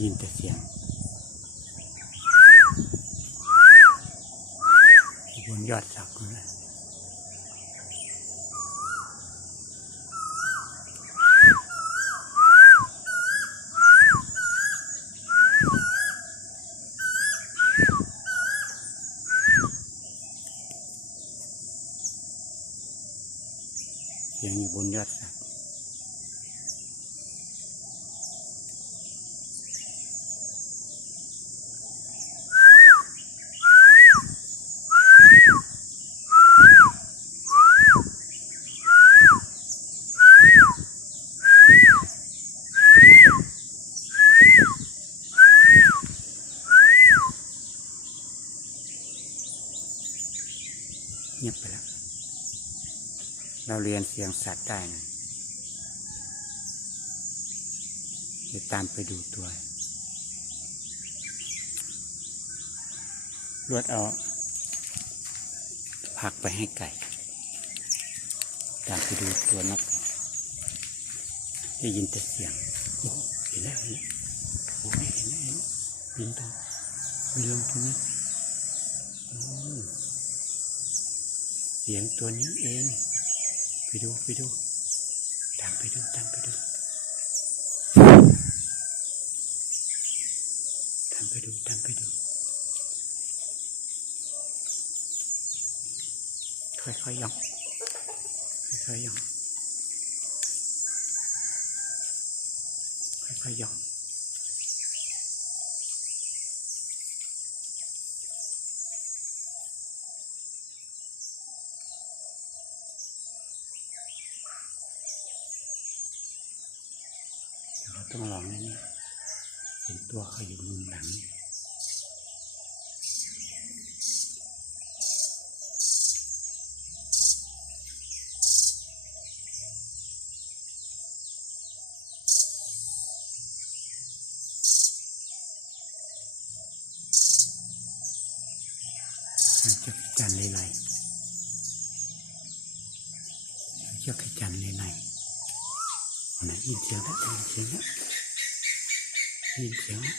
ยินแต่เสียงบนยอดสักนะเสียงอยู่บนยอดสัก เงียบไปแล้ว เราเรียนเสียงสัตว์ได้นะเดี๋ยวตามไปดูตัวรวดเอาผักไปให้ไก่ ตามไปดูตัวนกได้ยินแต่เสียงโอ้เห็นแล้วเห็นแล้วโอ้ยเห็นแล้วเห็นแล้วบินตรงบินลงตรงนี้โอ้ เสียงตัวนี้เอง ไปดูไปดูตามไปดูตามไปดูตามไปดูตามไปดู ค่อยๆย่องค่อยๆย่องค่อยๆย่อง เราต้องลองนี่เห็นตัวเขาอยู่มุมหลังมันจะจันเลยไหลเชือกจันเลยไหลวันนั้น ยินเสียงแล้วได้ยินเสียงแล้วได้ยินเสียงแล้ว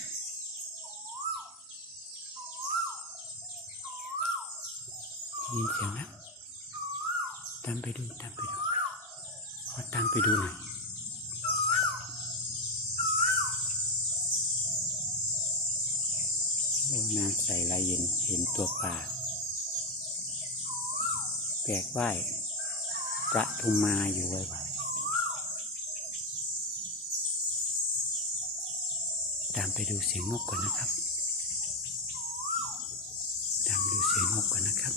ได้ยินเสียงแล้วตามไปดูตามไปดูขอตามไปดูหน่อยโอ้น้ำใสไหลเย็นเห็นตัวปลาแปลกไหวประทุมมาอยู่ไว้ว่าตาม ไปดูเสียงนกก่อนนะครับ ตามดูเสียงนกก่อนนะครับ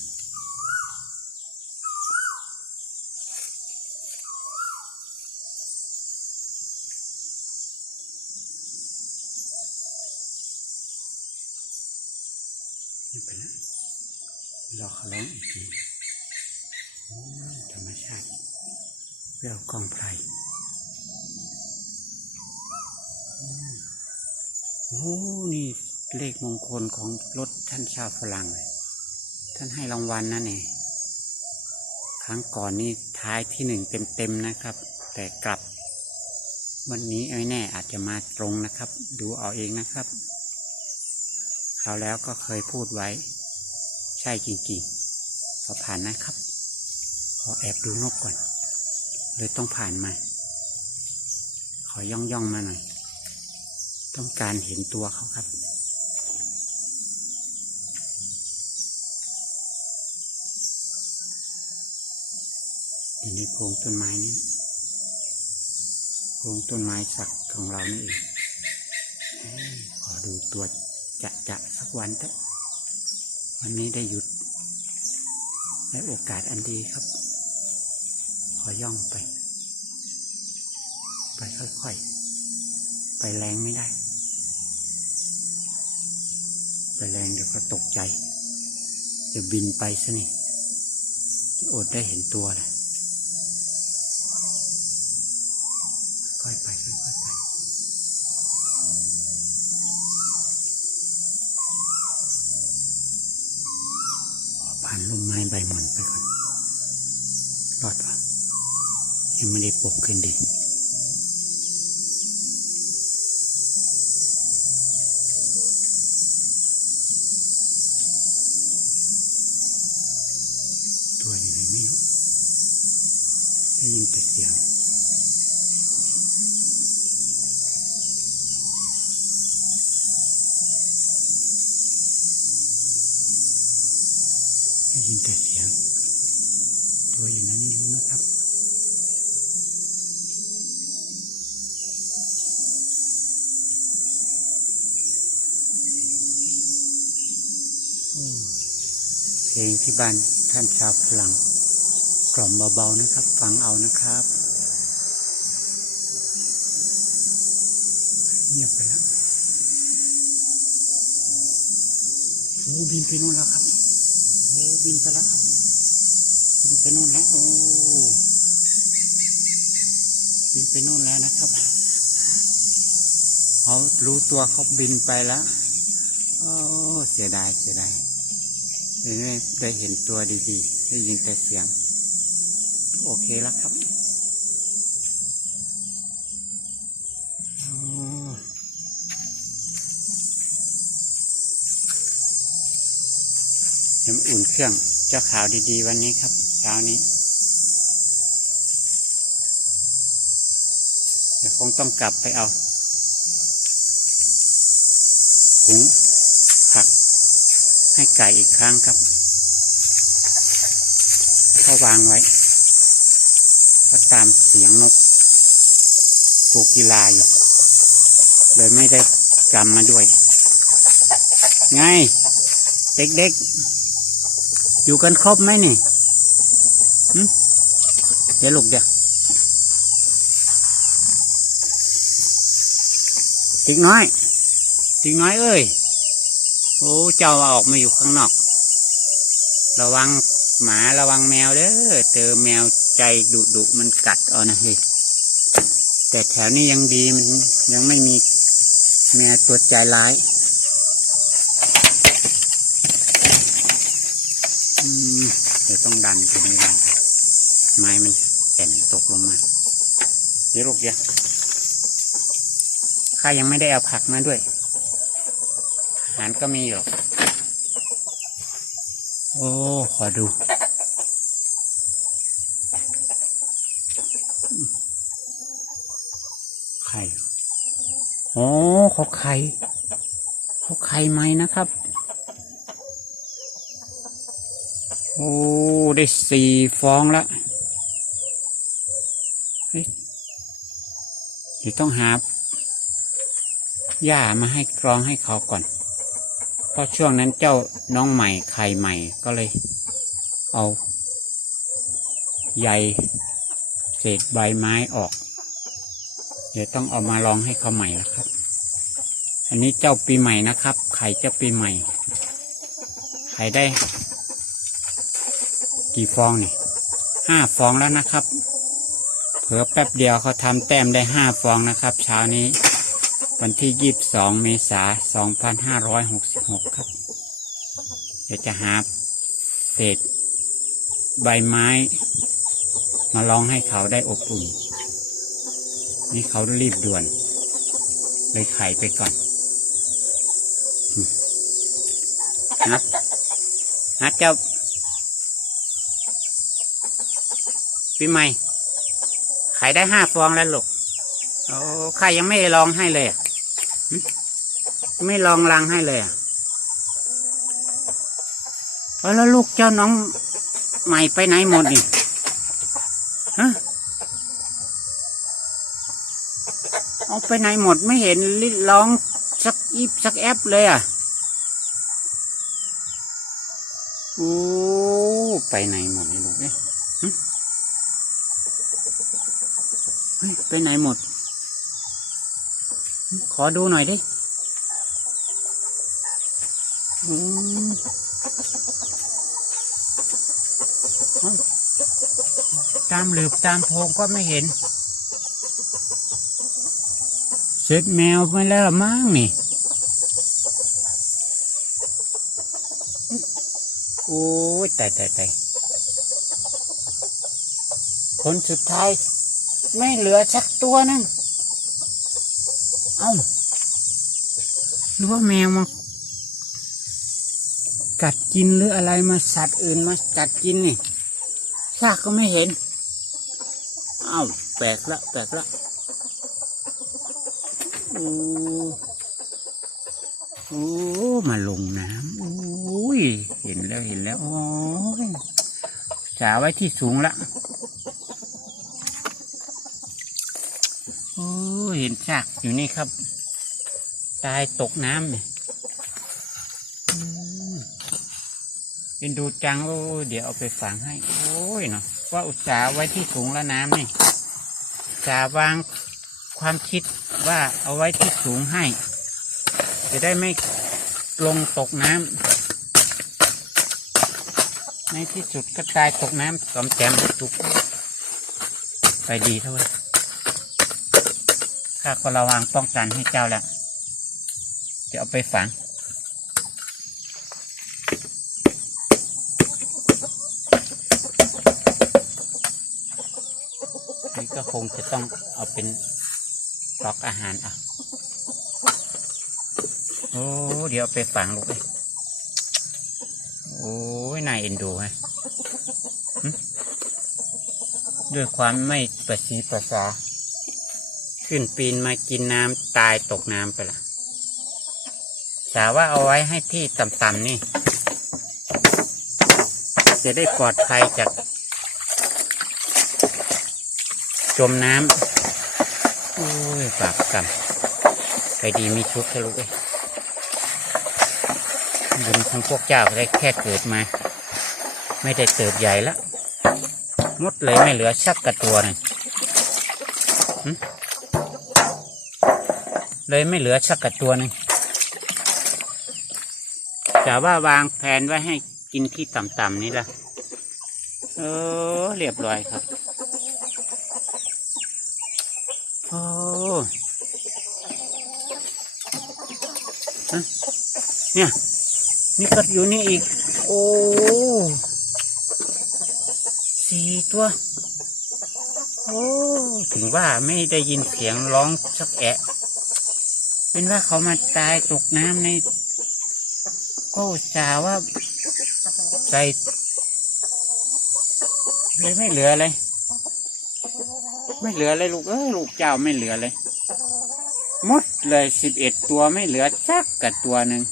นี่ไปแล้วรอเขาร้องอีกทีธรรมชาติเรียกกองไพรอืม โอ้นี่เลขมงคลของรถท่านชาวฝรั่งเลยท่านให้รางวัลนั่นเองครั้งก่อนนี่ท้ายที่หนึ่งเต็มๆนะครับ แต่กลับ วันนี้ไม่แน่อาจจะมาตรงนะครับ ดูเอาเองนะครับคราวแล้วก็เคยพูดไว้ ใช่จริงๆขอผ่านนะครับ ขอแอบดูนกก่อน เลยต้องผ่านมา ขอย่องย่องๆมาหน่อย ต้องการเห็นตัวเขาครับ อยู่ในโพรงต้นไม้นี่โพรงต้นไม้สักของเรานี่เองขอดูตัวจะจะสักวันเถอะวันนี้ได้หยุดได้โอกาสอันดีครับ ขอย่องไป ไปค่อยๆ ไปแรงไม่ได้ ไปแรงเดี๋ยวก็ตกใจจะบินไปซะนี่จะอดได้เห็นตัวเลยค่อยไปค่อยไปผ่านลมไม้ใบหม่อนไปก่อนรอดปะยังไม่ได้ปกขึ้นดิน ได้ยินแต่เสียง ได้ยินแต่เสียง ตัวอยู่นั้นไม่รู้นะครับเพลงที่บ้านท่านชาวฝรั่งกล่อมเบาๆนะครับ ฟังเอานะครับเงียบไปแล้วโอ้บินไปนู่นแล้วครับ อ้บินไปแล้วครับบินไปนู่นแล้วโอ้บินไปนู่นแล้วนะครับเขารู้ตัวเขาบินไปแล้วโอ้เสียดายเสียดายเลยไม่ได้เห็นตัวดีๆ ได้ยินแต่เสียง โอเคแล้วครับ เดี๋ยวอุ่นเครื่องเจ้าข่าวดีๆ วันนี้ครับเช้านี้เดี๋ยวคงต้องกลับไปเอาถุงผักให้ไก่อีกครั้งครับเขาวางไว้ก็ตามเสียงนกปลูกกีฬาอยู่ เลยไม่ได้จำมาด้วย ไง เด็กๆ อยู่กันครบไหมนี่เดี๋ยวลูกเดี๋ยวติ๊กน้อย ติ๊กน้อยเอ้ย โอ้เจ้าออกมาอยู่ข้างนอก ระวังหมาระวังแมวเด้อเจอแมวใจดุดุๆมันกัดเอานะเฮ้แต่แถวนี้ยังดีมันยังไม่มีแมวตัวใจร้าย อืมเดี๋ยว ต้องดันตรงนี้ไว้ไม้มันแอนตกลงมาเดี๋ยวลูกเดียวข้ายังไม่ได้เอาผักมาด้วยอาหารก็มีอยู่โอ้ขอดูไข่ โอ้เขาไข่เขาไข่ไหมนะครับ โอ้ ได้สี่ฟองแล้วเฮ้ยเดี๋ยวต้องหาหญ้ามาให้กรองให้เขาก่อน เพราะช่วงนั้นเจ้าน้องใหม่ไข่ใหม่ก็เลย เอาใยเศษใบไม้ออก เดี๋ยวต้องเอามาลองให้เขาใหม่แล้วครับ อันนี้เจ้าปีใหม่นะครับ ไข่เจ้าปีใหม่ ไข่ได้ กี่ฟองเนี่ยห้าฟองแล้วนะครับ เผื่อแป๊บเดียวเขาทำแต้มได้ห้าฟองนะครับ เช้านี้ วันที่ยี่สิบสองเมษาสองพันห้าร้อยหกสิบหกครับ เดี๋ยวจะหาเศษใบไม้ มาลองให้เขาได้อบอุ่น นี่เขารีบด่วน เลยไข่ไปก่อนนัดนัดเจ้า ปีใหม่ไข่ได้ห้าฟองแล้วลูกโอ้ใครยังไม่ลองให้เลยไม่ลองรังให้เลยอะแล้วลูกเจ้าน้องใหม่ไปไหนหมดนี่ฮะเอาไปไหนหมดไม่เห็นลิร้องสักอีบสักแอปเลยอะโอ้ไปไหนหมดนี่ลูกเนี่ย ไปไหนหมด ขอดูหน่อยดิอืมเอ้าตามหลืบตามโพรงก็ไม่เห็น เสร็จแมวไปแล้วละมั้งนี่ โอ้ยตายตายตายคนสุดท้าย ไม่เหลือสักตัวนึงเอ้าหรือว่าแมวมากัดกินหรืออะไรมาสัตว์อื่นมากัดกินนี่ซากก็ไม่เห็น เอ้าแปลกละแปลกละโอ้โอ้มาลงน้ำโอ้ยเห็นแล้วเห็นแล้วโอ้ยสาไว้ที่สูงละโอ้ย เห็นซากอยู่นี่ครับ ตายตกน้ำเนี่ยเป็นดูจังโอ้เดี๋ยวเอาไปฝังให้ โอ้ยเนาะว่าอุตสาห์ไว้ที่สูงแล้วน้ำนี่สาวางความคิดว่าเอาไว้ที่สูงให้ จะได้ไม่ลงตกน้ำในที่สุดก็ตายตกน้ำสอมแจมตุก ไปดีเท่าไหร่ ข้าก็ระวังป้องกันให้เจ้าแล้วจะเอาไปฝัง นี่ก็คงจะต้องเอาเป็นสต็อกอาหารอะ โอ้ เดี๋ยวเอาไปฝังลูกเลยโอ้ยนายเอ็นดูฮะด้วยความไม่ประสีประสา ขึ้นปีนมากินน้ำตายตกน้ำไปละสาว่าเอาไว้ให้ที่ต่ำๆนี่ จะได้ปลอดภัยจาก จมน้ำโอ้ยปากกำไปดีมีชุดทะลุเอ้ยบุญของพวกเจ้าได้แค่เกิดมา ไม่ได้เติบใหญ่แล้วมดเลยไม่เหลือสักกระตัวหนึง เลยไม่เหลือสักกระตัวหนึงแต่ว่าวางแผนไว้ให้กินที่ต่ำๆนี่ละเออเรียบร้อยครับโอ้เนี่ย นี่ก็อยู่นี่อีก โอ้สี่ตัว โอ้ ถึงว่าไม่ได้ยินเสียงร้องสักแอะ เป็นว่าเขามาตายตกน้ำในก็อุตสาห์ว่าใส่เลยไม่เหลือเลย ไม่เหลือเลยลูกเอ้ยลูกเจ้าไม่เหลือเลยหมดเลยสิบเอ็ดตัวไม่เหลือสักกับตัวหนึ่ง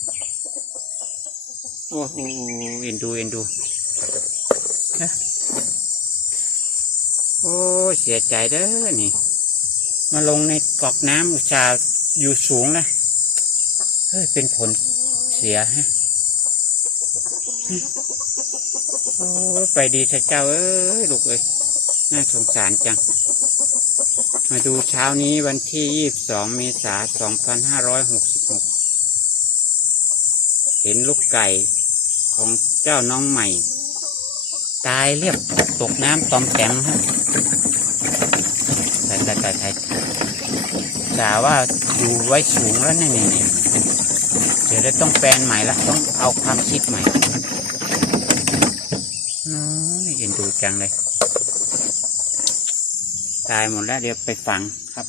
โอ้โหเอ็นดูเอ็นดูนะโอ้เสียใจเด้อนี่ มาลงในกอกน้ำอุตส่าห์ อยู่สูงนะเฮ้ยเป็นผลเสียฮะโอ้ไปดีเถอะเจ้าเอ้ยลูกเอ้ยน่าสงสารจัง มาดูเช้านี้วันที่22เมษายน2566เห็นลูกไก่ของเจ้าน้องใหม่ ตายเรียบตกน้ำตอมแข็งฮะแต่แต่แต่แต่ กาว่าอยู่ไว้สูงแล้วเนี่ยเนี่ยเดี๋ยวจะต้องแปลนใหม่ละต้องเอาความคิดใหม่น้อยเอ็นดูจังเลย ตายหมดแล้วเดี๋ยวไปฝังครับ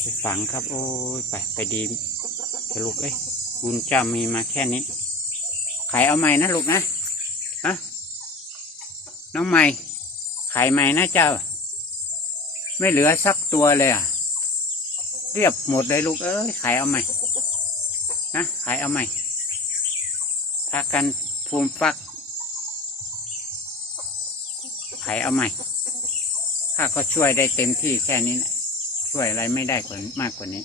ไปฝังครับ โอ้ยไปไปดีเดี๋ยวลูกเอ้ยบุญเจ้ามีมาแค่นี้ ขายเอาใหม่นะลูกนะฮะน้องใหม่ขายใหม่นะเจ้า ไม่เหลือสักตัวเลยอะ เรียบหมดเลยลูกเอ้ยขายเอาใหม่นะขายเอาใหม่ถ้ากันภูมิฟักขายเอาใหม่ข้าก็ช่วยได้เต็มที่แค่นี้นะช่วยอะไรไม่ได้กว่ามากกว่านี้